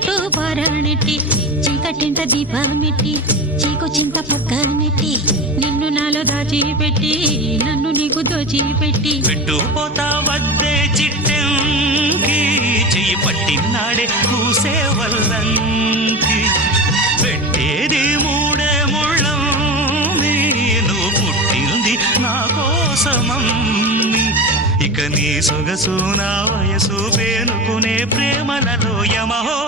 పట్టు పారాణెట్టి చీకటింట దీపమెట్టి చీకు చింత పక్క నెట్టి నిన్ను నాలో దాచిపెట్టి నన్ను నీకు దోచిపెట్టి పెట్టుపోతా వద్దే చిట్టంకి చెయ్యి పట్టినాడే కూసే వల్లంకి పెట్టేది మూడే ముళ్ళం నువ్వు పుట్టింది నా కోసమమ్మి ఇక నీ సొగసు నా వయసు పేనుకునే ప్రేమలలో యమహో